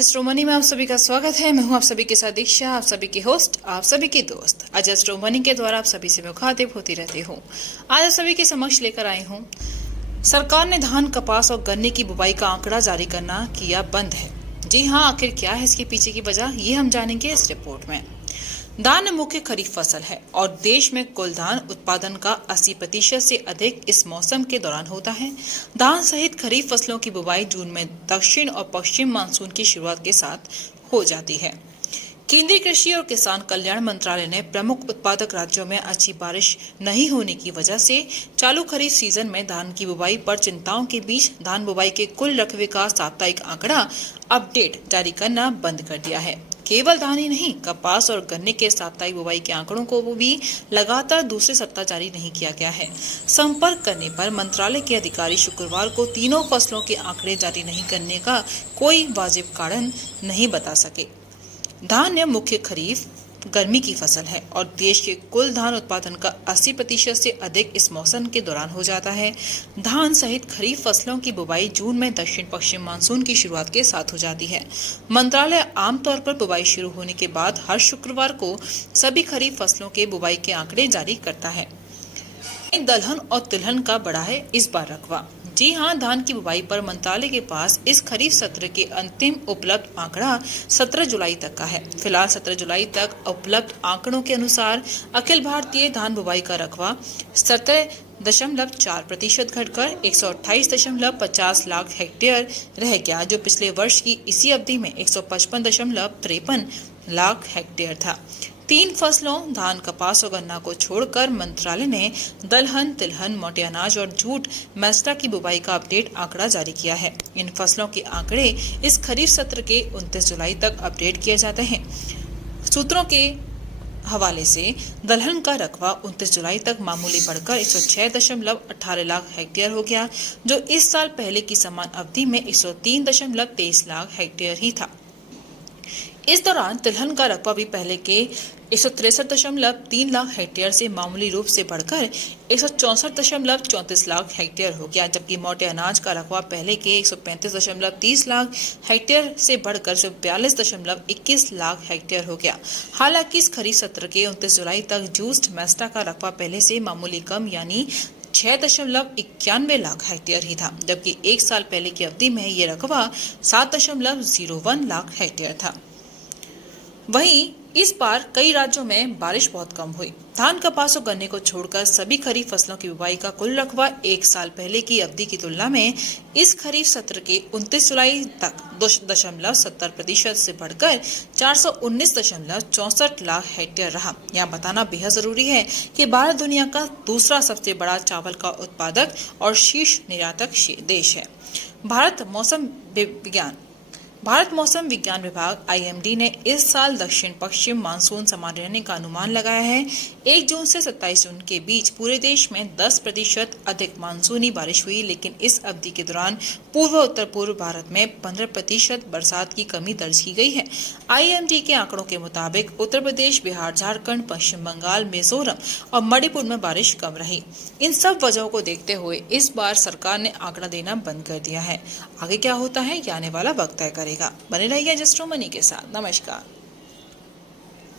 Astro money में आप सभी का स्वागत है। मैं हूं आप सभी के साथ दीक्षा, आप सभी की होस्ट, आप सभी की दोस्त। आज एस्ट्रो मनी के द्वारा आप सभी से मुखातिब होती रहती हूं। आज आप सभी के समक्ष लेकर आई हूं, सरकार ने धान, कपास और गन्ने की बुवाई का आंकड़ा जारी करना किया बंद है। जी हां, आखिर क्या है इसके पीछे की वजह, ये हम जानेंगे इस रिपोर्ट में। धान मुख्य खरीफ फसल है और देश में कुल धान उत्पादन का 80% से अधिक इस मौसम के दौरान होता है। धान सहित खरीफ फसलों की बुवाई जून में दक्षिण और पश्चिम मानसून की शुरुआत के साथ हो जाती है। केंद्रीय कृषि और किसान कल्याण मंत्रालय ने प्रमुख उत्पादक राज्यों में अच्छी बारिश नहीं होने की वजह से चालू खरीफ सीजन में धान की बुवाई पर चिंताओं के बीच धान बुवाई के कुल रकबे का साप्ताहिक आंकड़ा अपडेट जारी करना बंद कर दिया है। केवल धान ही नहीं, कपास और गन्ने के साप्ताहिक बुवाई के आंकड़ों को भी लगातार दूसरे सप्ताह जारी नहीं किया गया है। संपर्क करने पर मंत्रालय के अधिकारी शुक्रवार को तीनों फसलों के आंकड़े जारी नहीं करने का कोई वाजिब कारण नहीं बता सके। धान मुख्य खरीफ गर्मी की फसल है और देश के कुल धान उत्पादन का 80% से अधिक इस मौसम के दौरान हो जाता है। धान सहित खरीफ फसलों की बुवाई जून में दक्षिण पश्चिम मानसून की शुरुआत के साथ हो जाती है। मंत्रालय आमतौर पर बुवाई शुरू होने के बाद हर शुक्रवार को सभी खरीफ फसलों के बुवाई के आंकड़े जारी करता है। दलहन और तिलहन का बढ़ा है इस बार रकबा। जी हां, धान की बुवाई पर मंत्रालय के पास इस खरीफ सत्र के अंतिम उपलब्ध आंकड़ा 17 जुलाई तक का है। फिलहाल 17 जुलाई तक उपलब्ध आंकड़ों के अनुसार अखिल भारतीय धान बुवाई का रकबा 17.4% घटकर 128.50 लाख हेक्टेयर रह गया, जो पिछले वर्ष की इसी अवधि में 155.53 लाख हेक्टेयर था। 3 फसलों धान, कपास और गन्ना को छोड़कर मंत्रालय ने दलहन, तिलहन, मोटे अनाज और जूट, मैस्टा की बुवाई का अपडेट आंकड़ा जारी किया है। इन फसलों के आंकड़े इस खरीफ सत्र के 29 जुलाई तक अपडेट किए जाते हैं। सूत्रों के हवाले से दलहन का रकबा 29 जुलाई तक मामूली बढ़कर 106.18 लाख हेक्टेयर हो गया, जो इस साल पहले की समान अवधि में 103.23 लाख हेक्टेयर ही था। इस दौरान तिलहन का रकबा भी पहले के 163.3 लाख हेक्टेयर से मामूली रूप से बढ़कर 164.34 लाख हेक्टेयर हो गया, जबकि मोटे अनाज का रकबा पहले के 135.30 लाख हेक्टेयर से बढ़कर 42.21 लाख हेक्टेयर हो गया। हालांकि इस खरीफ सत्र के 29 जुलाई तक जूस्ट मैस्टा का रकबा पहले से मामूली कम यानी 6.91 लाख हेक्टेयर ही था, जबकि एक साल पहले की अवधि में ये रकबा 7.01 लाख हेक्टेयर था। वहीं इस बार कई राज्यों में बारिश बहुत कम हुई। धान, कपास और गन्ने को छोड़कर सभी खरीफ फसलों की बुवाई का कुल रकबा एक साल पहले की अवधि की तुलना में इस खरीफ सत्र के 29 जुलाई तक 2.70% से बढ़कर 419.64 लाख हेक्टेयर रहा। यहाँ बताना बेहद जरूरी है कि भारत दुनिया का दूसरा सबसे बड़ा चावल का उत्पादक और शीर्ष निर्यातक देश है। भारत मौसम विज्ञान विभाग IMD ने इस साल दक्षिण पश्चिम मानसून समान रहने का अनुमान लगाया है। 1 जून से 27 जून के बीच पूरे देश में 10% अधिक मानसूनी बारिश हुई, लेकिन इस अवधि के दौरान पूर्व उत्तर पूर्व भारत में 15% बरसात की कमी दर्ज की गई है। IMD के आंकड़ों के मुताबिक उत्तर प्रदेश, बिहार, झारखंड, पश्चिम बंगाल, मिजोरम और मणिपुर में बारिश कम रही। इन सब वजहों को देखते हुए इस बार सरकार ने आंकड़ा देना बंद कर दिया है। आगे क्या होता है, ये आने वाला वक्त तय करेगा। बने रहिए एस्ट्रो मनी के साथ। नमस्कार।